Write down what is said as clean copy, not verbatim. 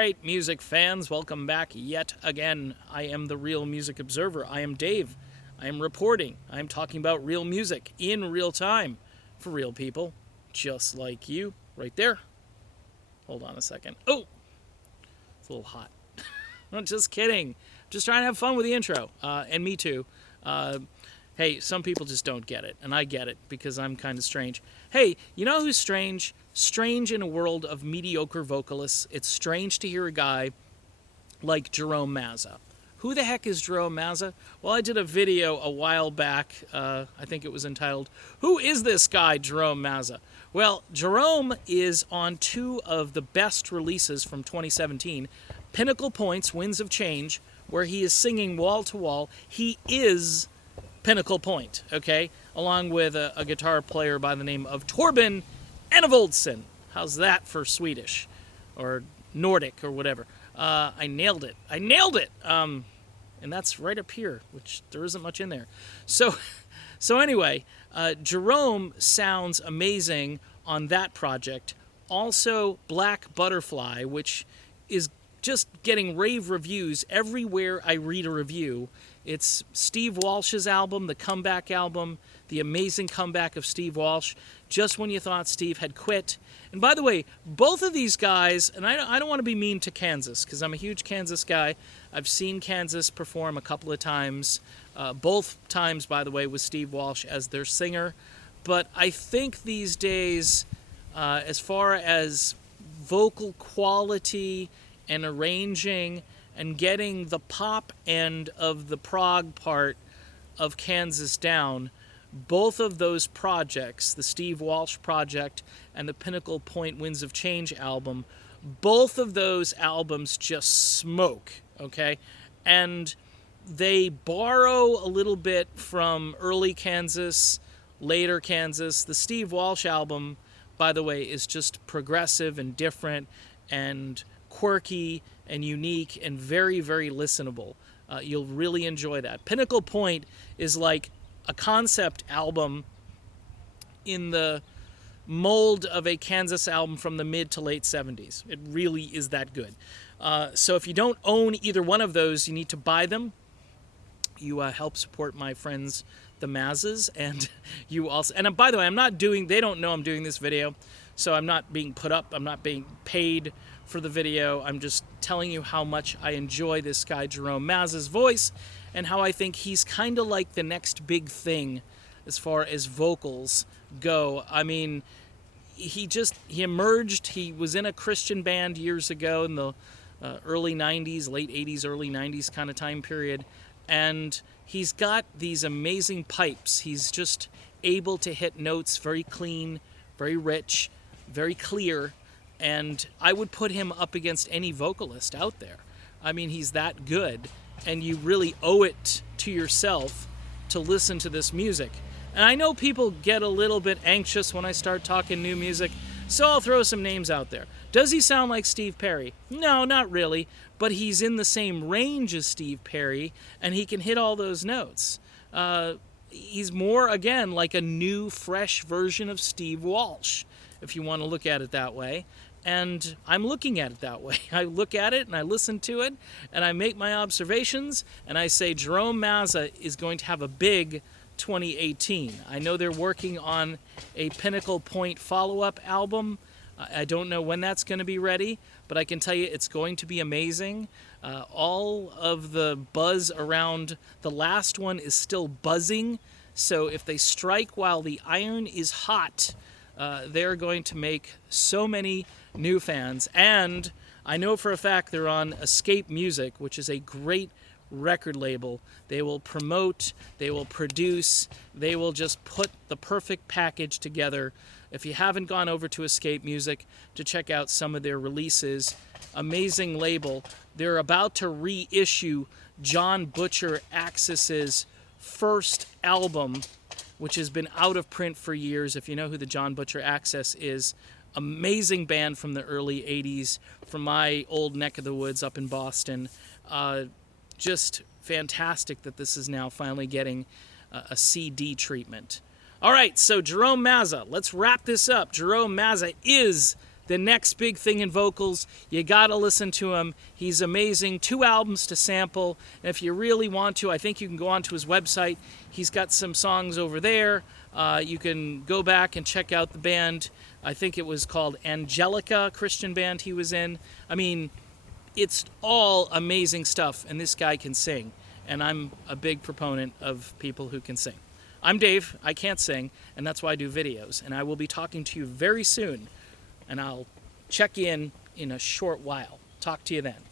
right, music fans, welcome back yet again. I am the Real Music Observer. I am Dave. I am reporting. I am talking about real music in real time for real people, just like you, right there. Hold on a second. Oh, it's a little hot. I'm just kidding. Just trying to have fun with the intro, and me too. Hey, some people just don't get it, and I get it because I'm kind of strange. Hey, you know who's strange? Strange in a world of mediocre vocalists. It's strange to hear a guy like Jerome Mazza. Who the heck is Jerome Mazza? Well, I did a video a while back. I think it was entitled, Who is this guy, Jerome Mazza? Well, Jerome is on two of the best releases from 2017, Pinnacle Point's Winds of Change, where he is singing wall to wall. He is Pinnacle Point, okay? Along with a guitar player by the name of Torben Enevoldsen. How's that for Swedish? Or Nordic or whatever. I nailed it. And that's right up here, which there isn't much in there. So anyway, Jerome sounds amazing on that project. Also, Black Butterfly, which is just getting rave reviews everywhere I read a review. It's Steve Walsh's album, the comeback album, the amazing comeback of Steve Walsh, just when you thought Steve had quit. And by the way, both of these guys, and I don't want to be mean to Kansas, because I'm a huge Kansas guy. I've seen Kansas perform a couple of times. Both times, by the way, with Steve Walsh as their singer. But I think these days, as far as vocal quality and arranging and getting the pop end of the prog part of Kansas down, both of those projects, the Steve Walsh project and the Pinnacle Point Winds of Change album, both of those albums just smoke, okay? And they borrow a little bit from early Kansas, later Kansas. The Steve Walsh album, by the way, is just progressive and different and quirky and unique and very, very listenable. You'll really enjoy that. Pinnacle Point is like a concept album in the mold of a Kansas album from the mid to late 70s. It really is that good. So if you don't own either one of those, you need to buy them. You help support my friends, the Mazzas, and you also... And by the way, they don't know I'm doing this video, so I'm not being put up. I'm not being paid for the video. I'm just telling you how much I enjoy this guy, Jerome Mazza's voice, and how I think he's kind of like the next big thing as far as vocals go. I mean, he emerged. He was in a Christian band years ago in the early 90s, late 80s, early 90s kind of time period. And he's got these amazing pipes. He's just able to hit notes very clean, very rich, very clear. And I would put him up against any vocalist out there. I mean, he's that good. And you really owe it to yourself to listen to this music. And I know people get a little bit anxious when I start talking new music, so I'll throw some names out there. Does he sound like Steve Perry? No, not really. But he's in the same range as Steve Perry, and he can hit all those notes. He's more, again, like a new, fresh version of Steve Walsh, if you want to look at it that way. And I'm looking at it that way. I look at it and I listen to it and I make my observations and I say Jerome Mazza is going to have a big 2018. I know they're working on a Pinnacle Point follow-up album. I don't know when that's going to be ready, but I can tell you it's going to be amazing. All of the buzz around the last one is still buzzing. So if they strike while the iron is hot, they're going to make so many new fans. And I know for a fact they're on Escape Music, which is a great record label. They will promote, they will produce, they will just put the perfect package together. If you haven't gone over to Escape Music to check out some of their releases, amazing label. They're about to reissue John Butcher Axis's first album, which has been out of print for years. If you know who the John Butcher Axis is, amazing band from the early 80s, from my old neck of the woods up in Boston. Just fantastic that this is now finally getting a CD treatment. All right, so Jerome Mazza, let's wrap this up. Jerome Mazza is the next big thing in vocals. You got to listen to him. He's amazing. 2 albums to sample. And if you really want to, I think you can go onto his website. He's got some songs over there. You can go back and check out the band. I think it was called Angelica, Christian band he was in. I mean, it's all amazing stuff, and this guy can sing. And I'm a big proponent of people who can sing. I'm Dave. I can't sing, and that's why I do videos. And I will be talking to you very soon, and I'll check in a short while. Talk to you then.